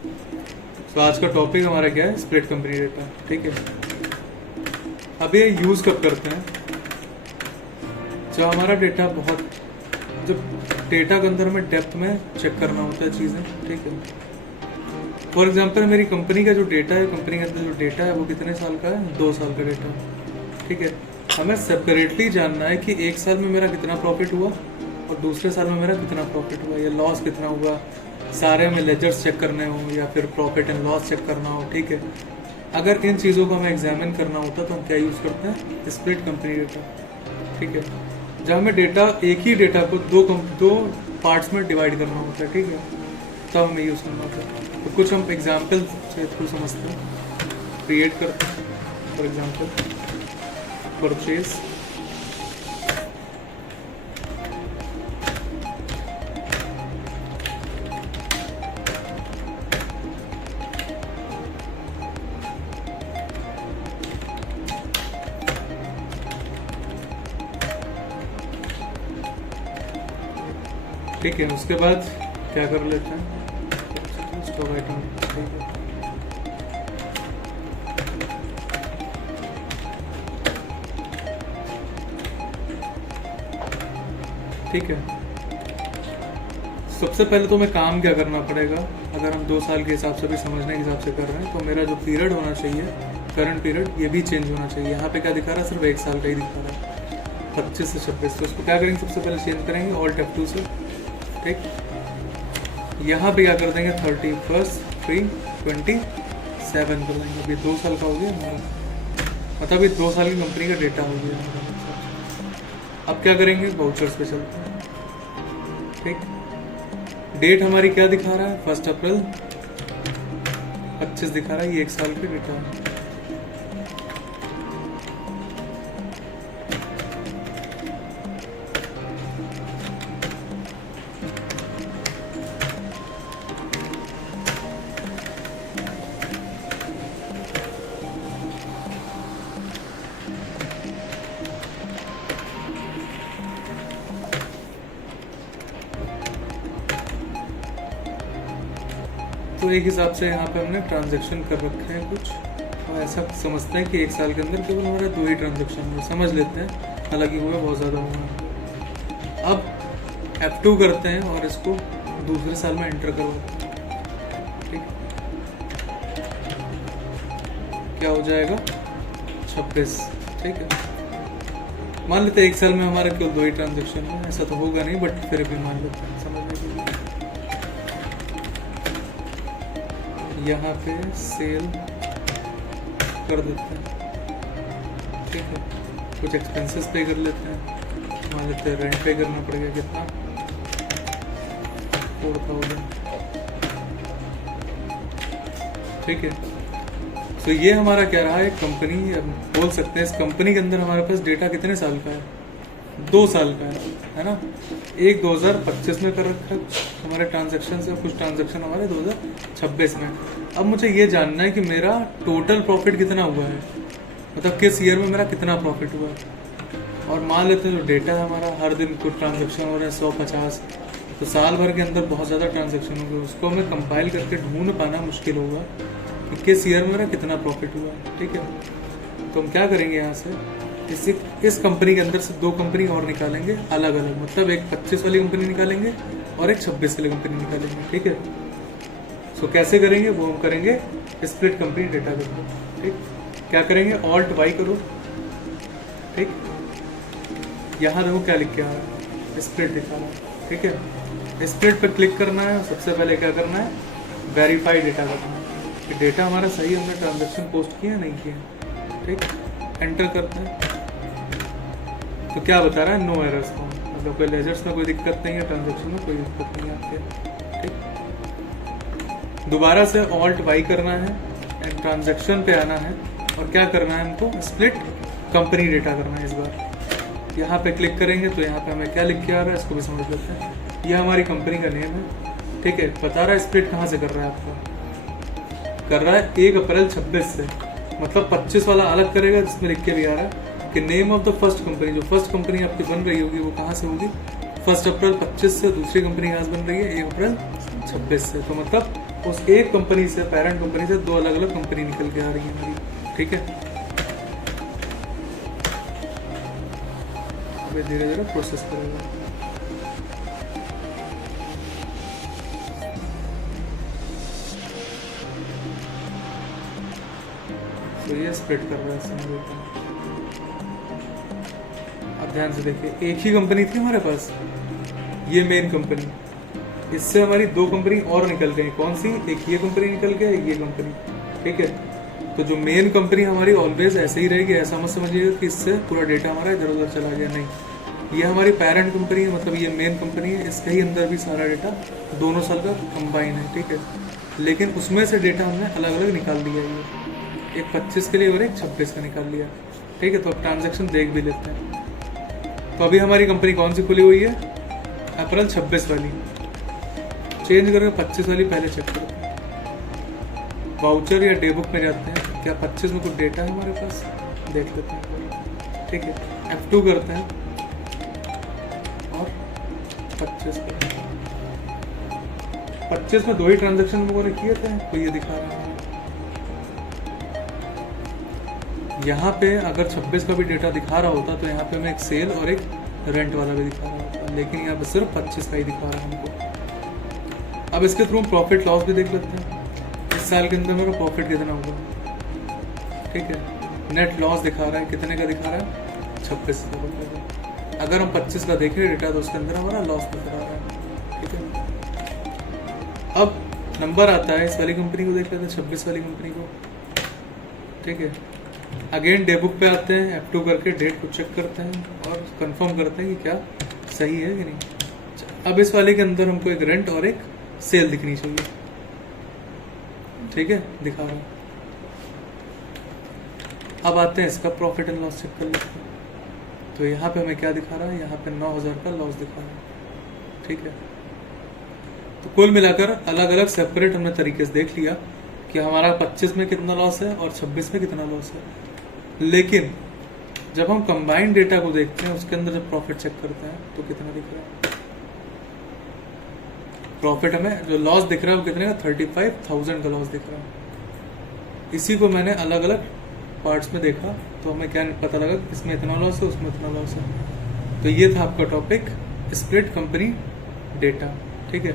तो आज का टॉपिक हमारा क्या है, स्प्लिट कंपनी डेटा। ठीक है, अब ये यूज़ कब करते हैं, जब हमारा डेटा बहुत, जब डेटा के अंदर हमें डेप्थ में चेक करना होता है चीज़ें। ठीक है, फॉर एग्जांपल मेरी कंपनी का जो डेटा है, कंपनी के अंदर जो डेटा है वो कितने साल का है, 2 साल का डेटा। ठीक है, हमें सेपरेटली जानना है कि एक साल में मेरा कितना प्रॉफिट हुआ और दूसरे साल में मेरा कितना प्रॉफिट हुआ या लॉस कितना हुआ। सारे हमें लेजर्स चेक करने हो या फिर प्रॉफिट एंड लॉस चेक करना हो। ठीक है, अगर इन चीज़ों को हमें एग्जामिन करना होता तो हम क्या यूज़ करते हैं, स्प्लिट कंपनी डेटा। ठीक है, जब हमें डेटा, एक ही डेटा को दो पार्ट्स में डिवाइड करना होता है। ठीक है, तब हमें यूज़ करना होता है। तो कुछ हम एग्जाम्पल से थ्रू समझते हैं, क्रिएट करते हैं। फॉर एग्जाम्पल परचेज, ठीक है, उसके बाद क्या कर लेते हैं, स्टॉक आइटम। ठीक है, सबसे पहले तो हमें काम क्या करना पड़ेगा, अगर हम 2 साल के हिसाब से भी समझने के हिसाब से कर रहे हैं तो मेरा जो पीरियड होना चाहिए, करंट पीरियड, ये भी चेंज होना चाहिए। यहाँ पे क्या दिखा रहा है, सिर्फ 1 साल का ही दिखा रहा है, 25 से 26। तो उसको क्या करेंगे, सबसे पहले चेंज करेंगे ऑल्ट F2 से। ठीक, यहाँ पे क्या कर देंगे, 31 3 27 कर देंगे। अभी 2 साल का हो गया हमारा, मतलब ये 2 साल की कंपनी का डेटा हो गया हमारा। अब क्या करेंगे, वाउचर्स पे चलते हैं। ठीक, डेट हमारी क्या दिखा रहा है, 1 अप्रैल 25 दिखा रहा है, ये 1 साल के डेटा है। तो एक हिसाब से यहाँ पे हमने ट्रांजैक्शन कर रखे हैं कुछ, और ऐसा समझते हैं कि 1 साल के अंदर केवल हमारा 2 ही ट्रांजैक्शन हुए, समझ लेते हैं, हालांकि हुआ बहुत ज़्यादा हुआ। अब F2 करते हैं और इसको दूसरे साल में एंटर करवाते हैं। ठीक, क्या हो जाएगा, 26। ठीक है, मान लेते हैं 1 साल में हमारा केवल 2 ही ट्रांजैक्शन हुए, ऐसा तो होगा नहीं बट फिर भी मान लेते हैं समझने के लिए। यहाँ पे सेल कर देते हैं। ठीक है, कुछ एक्सपेंसेस पे कर लेते हैं, मान लेते हैं रेंट पे करना पड़ेगा, कितना, 4000। ठीक है, तो ये हमारा क्या रहा है, कंपनी, बोल सकते हैं इस कंपनी के अंदर हमारे पास डेटा कितने साल का है, 2 साल का है ना। एक 2025 में कर रखा है हमारे ट्रांजैक्शन से, कुछ ट्रांजैक्शन हमारे 2026 में। अब मुझे ये जानना है कि मेरा टोटल प्रॉफिट कितना हुआ है, मतलब किस ईयर में मेरा कितना प्रॉफिट हुआ है। और मान लेते हैं जो डेटा है हमारा, हर दिन कुछ ट्रांजैक्शन हो रहे हैं 150, तो साल भर के अंदर बहुत ज़्यादा ट्रांजैक्शन होंगे, उसको हमें कंपाइल करके ढूंढ पाना मुश्किल होगा कि किस ईयर में मेरा कितना प्रॉफिट हुआ है। ठीक है, तो हम क्या करेंगे, यहाँ से इस कंपनी के अंदर से 2 कंपनी और निकालेंगे अलग अलग, मतलब एक 25 वाली कंपनी निकालेंगे और एक 26 वाली कंपनी निकालेंगे। ठीक है, सो कैसे करेंगे, वो हम करेंगे स्प्लिट कंपनी डेटा के थ्रू। ठीक, क्या करेंगे, ऑल्ट वाई करो। ठीक, यहाँ देखो क्या लिख के आ रहा है, स्प्लिट दिखा रहा है। ठीक है, स्प्लिट पर क्लिक करना है, सबसे पहले क्या करना है, वेरीफाई डेटा करना है कि डेटा हमारा सही, हमने ट्रांजेक्शन पोस्ट किया नहीं किया। ठीक, एंटर करते हैं तो क्या बता रहा है, नो एरर्स फाउंड, मतलब कोई लेजर्स में कोई दिक्कत नहीं है, ट्रांजैक्शन में कोई दिक्कत नहीं आती है। ठीक, दोबारा से ऑल्ट वाई करना है एंड ट्रांजैक्शन पे आना है और क्या करना है, हमको स्प्लिट कंपनी डेटा करना है। इस बार यहाँ पे क्लिक करेंगे तो यहाँ पे हमें क्या लिख के आ रहा है, इसको भी समझ लेते हैं। यह हमारी कंपनी का नेम है। ठीक है, बता रहा है स्प्लिट कहाँ से कर रहा है, आपका कर रहा है 1 अप्रैल 26 से, मतलब 25 वाला अलग करेगा, जिसमें लिख के भी आ रहा है कि name of the first company, जो फर्स्ट कंपनी आपकी बन रही होगी वो कहाँ से होगी, 1 अप्रैल 25 से दूसरी कंपनी आज बन रही है 1 अप्रैल 26 से। तो मतलब उस एक कंपनी से, पेरेंट कंपनी से 2 अलग अलग कंपनी निकल के आ रही है हमारी, ठीक है। अब धीरे धीरे प्रोसेस करेगा। तो ये स्प्लिट कर रहा है समझो। अब ध्यान से देखिए, एक ही कंपनी थी हमारे पास, ये मेन कंपनी, इससे हमारी 2 कंपनी और निकल गई। कौन सी? एक ये कंपनी निकल गया, एक ये कंपनी, ठीक है। तो जो मेन कंपनी हमारी ऑलवेज ऐसे ही रहेगी, ऐसा मत समझिएगा कि इससे पूरा डेटा हमारा इधर उधर चला गया, नहीं। ये हमारी पेरेंट कंपनी है, मतलब ये मेन कंपनी है, इसके ही अंदर भी सारा डेटा 2 साल का कंबाइन है, ठीक है। लेकिन उसमें से डेटा हमने अलग अलग निकाल दिया है, एक 25 के लिए और एक 26 का निकाल लिया, ठीक है। तो अब ट्रांजैक्शन देख भी लेते हैं। तो अभी हमारी कंपनी कौन सी खुली हुई है? अप्रैल 26 वाली। चेंज करके 25 वाली पहले चेक करते हैं। वाउचर या डे बुक में जाते हैं, क्या 25 में कुछ डेटा है हमारे पास, देख लेते हैं, ठीक है। F2 करते हैं और 25 में 2 ही ट्रांजैक्शन लोगों ने किए थे, तो ये दिखा रहा है। यहाँ पे अगर 26 का भी डेटा दिखा रहा होता तो यहाँ पे हमें एक सेल और एक रेंट वाला भी दिखा रहा होता, लेकिन यहाँ पे सिर्फ 25 का ही दिखा रहा है हमको। अब इसके थ्रू प्रॉफिट लॉस भी देख लेते हैं, इस साल के अंदर मेरा प्रॉफिट कितना होगा, ठीक है। नेट लॉस दिखा रहा है, कितने का दिखा रहा है? 26 रुपये का। अगर हम 25 का देखें डेटा तो उसके अंदर हमारा लॉस नजर आ रहा है, ठीक है। अब नंबर आता है, इस वाली कंपनी को देख लेते हैं, 26 वाली कंपनी को, ठीक है। अगेन डे बुक पे आते हैं, F2 करके डेट को चेक करते हैं और कंफर्म करते हैं कि क्या सही है कि नहीं। अब इस वाले के अंदर हमको एक रेंट और एक सेल दिखनी चाहिए, ठीक है, दिखा रहा हूँ। अब आते हैं इसका प्रॉफिट एंड लॉस चेक कर लेते हैं। तो यहाँ पे हमें क्या दिखा रहा है? यहाँ पे 9,000 का लॉस दिखा रहा है, ठीक है। तो कुल मिलाकर अलग अलग सेपरेट हमने तरीके से देख लिया कि हमारा 25 में कितना लॉस है और 26 में कितना लॉस है। लेकिन जब हम कंबाइंड डेटा को देखते हैं, उसके अंदर जब प्रॉफिट चेक करते हैं तो कितना दिख रहा है? प्रॉफिट हमें जो लॉस दिख रहा है वो कितने का? 35,000 का लॉस दिख रहा है। इसी को मैंने अलग अलग पार्ट्स में देखा तो हमें क्या पता लगा कि इसमें इतना लॉस है, उसमें इतना लॉस है। तो ये था आपका टॉपिक, स्प्लिट कंपनी डेटा, ठीक है।